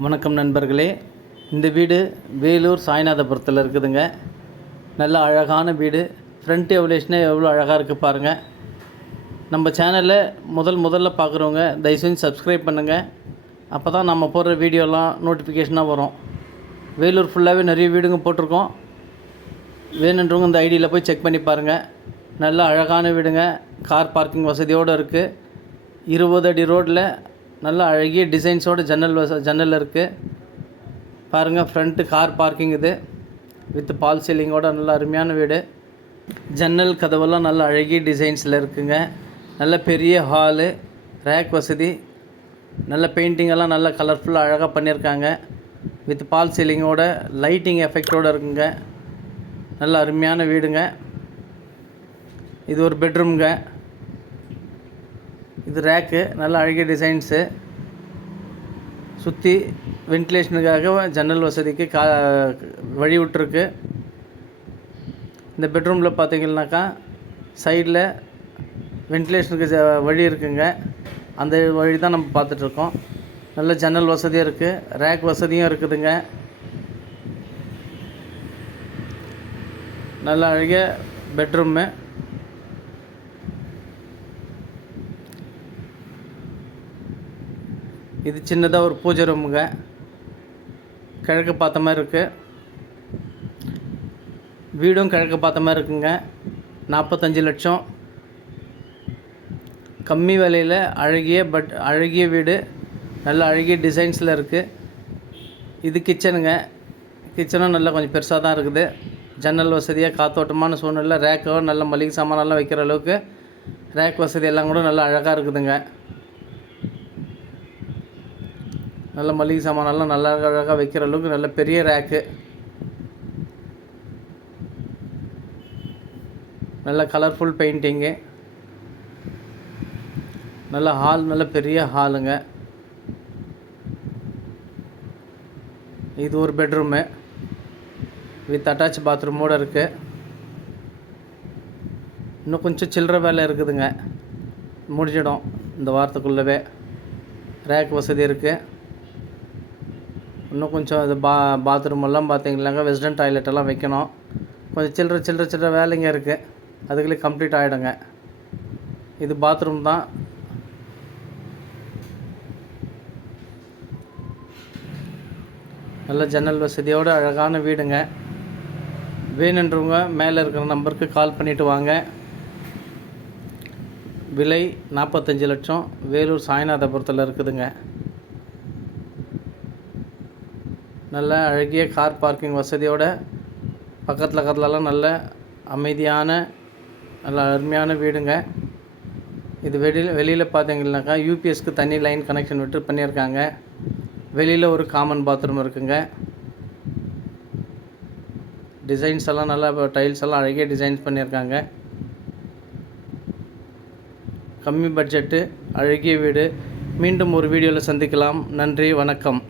வணக்கம் நண்பர்களே. இந்த வீடு வேலூர் சாய்நாதபுரத்தில் இருக்குதுங்க. நல்ல அழகான வீடு. ஃப்ரண்ட் எவல்யூஷனே எவ்வளோ அழகாக இருக்குது பாருங்கள். நம்ம சேனலில் முதல்ல பார்க்குறவங்க தயவு செஞ்சு சப்ஸ்கிரைப் பண்ணுங்கள். அப்போ தான் நம்ம போடுற வீடியோலாம் நோட்டிஃபிகேஷனாக வரும். வேலூர் ஃபுல்லாகவே நிறைய வீடுங்க போட்டிருக்கோம். வேணுன்றவங்க இந்த ஐடியில் போய் செக் பண்ணி பாருங்கள். நல்ல அழகான வீடுங்க. கார் பார்க்கிங் வசதியோடு இருக்குது. 20 அடி ரோட்டில் நல்ல அழகிய டிசைன்ஸோடு ஜன்னல் இருக்குது பாருங்கள். ஃப்ரண்ட்டு கார் பார்க்கிங் இது வித் பால் சீலிங்கோட நல்ல அருமையான வீடு. ஜன்னல் கதவெல்லாம் நல்ல அழகிய டிசைன்ஸில் இருக்குங்க. நல்ல பெரிய ஹாலு, ரேக் வசதி, நல்ல பெயிண்டிங்கெல்லாம் நல்ல கலர்ஃபுல்லாக அழகாக பண்ணியிருக்காங்க. வித் பால் சீலிங்கோட லைட்டிங் எஃபெக்டோடு இருக்குங்க. நல்ல அருமையான வீடுங்க. இது ஒரு பெட்ரூம்ங்க. இது ரேக்கு, நல்ல அழகிய டிசைன்ஸு. சுற்றி வென்டிலேஷனுக்காக ஜன்னல் வசதிக்கு வழி விட்டுருக்கு. இந்த பெட்ரூமில் பார்த்தீங்கன்னாக்கா சைடில் வென்டிலேஷனுக்கு வழி இருக்குங்க. அந்த வழி தான் நம்ம பார்த்துட்ருக்கோம். நல்ல ஜன்னல் வசதியும் இருக்குது, ரேக் வசதியும் இருக்குதுங்க. நல்ல அழகிய பெட்ரூமு. இது சின்னதாக ஒரு பூஜை ரூமுங்க. கிழக்கு பார்த்த மாதிரி இருக்குது. வீடும் கிழக்கு பார்த்த மாதிரி இருக்குங்க. 45 லட்சம். கம்மி விலையில் அழகிய வீடு. நல்ல அழகிய டிசைன்ஸில் இருக்குது. இது கிச்சனுங்க. கிச்சனும் நல்லா கொஞ்சம் பெருசாக தான் இருக்குது. ஜன்னல் வசதியாக காற்றோட்டமான சூழ்நிலை. ரேக்கோ நல்ல மளிகை சாமானெல்லாம் வைக்கிற அளவுக்கு ரேக் வசதி எல்லாம் கூட நல்லா அழகாக இருக்குதுங்க. நல்ல மளிகை சாமானெல்லாம் நல்லா அழகாக வைக்கிற அளவுக்கு நல்ல பெரிய ரேக்கு. நல்ல கலர்ஃபுல் பெயிண்டிங்கு. நல்ல ஹால், நல்ல பெரிய ஹாலுங்க. இது ஒரு பெட்ரூமு வித் அட்டாச் பாத்ரூமோடு இருக்குது. இன்னும் கொஞ்சம் சில்லற வேலை இருக்குதுங்க. முடிஞ்சிடும் இந்த வாரத்துக்குள்ளவே. ரேக் வசதி இருக்குது. இன்னும் கொஞ்சம் அது பாத்ரூமெல்லாம் பார்த்தீங்கன்னாங்க வெஸ்டர்ன் டாய்லெட்டெல்லாம் வைக்கணும். கொஞ்சம் சில்லற வேலைங்க இருக்குது. அதுக்குள்ளே கம்ப்ளீட் ஆகிடுங்க. இது பாத்ரூம் தான். நல்ல ஜன்னல் வசதியோடு அழகான வீடுங்க. வேணுன்றவங்க மேலே இருக்கிற நம்பருக்கு கால் பண்ணிவிட்டு வாங்க. விலை 45 லட்சம். வேலூர் சாய்நாதபுரத்தில் இருக்குதுங்க. நல்ல அழகிய கார் பார்க்கிங் வசதியோட பக்கத்துலலாம் நல்ல அமைதியான நல்ல அருமையான வீடுங்க. இது வெளியில் பார்த்தீங்கன்னாக்கா யூபிஎஸ்க்கு தண்ணி லைன் கனெக்ஷன் விட்டு பண்ணியிருக்காங்க. வெளியில் ஒரு காமன் பாத்ரூம் இருக்குங்க. டிசைன்ஸ் எல்லாம் நல்லா டைல்ஸ் எல்லாம் அழகிய டிசைன்ஸ் பண்ணியிருக்காங்க. கம்மி பட்ஜெட்டு, அழகிய வீடு. மீண்டும் ஒரு வீடியோவில் சந்திக்கலாம். நன்றி, வணக்கம்.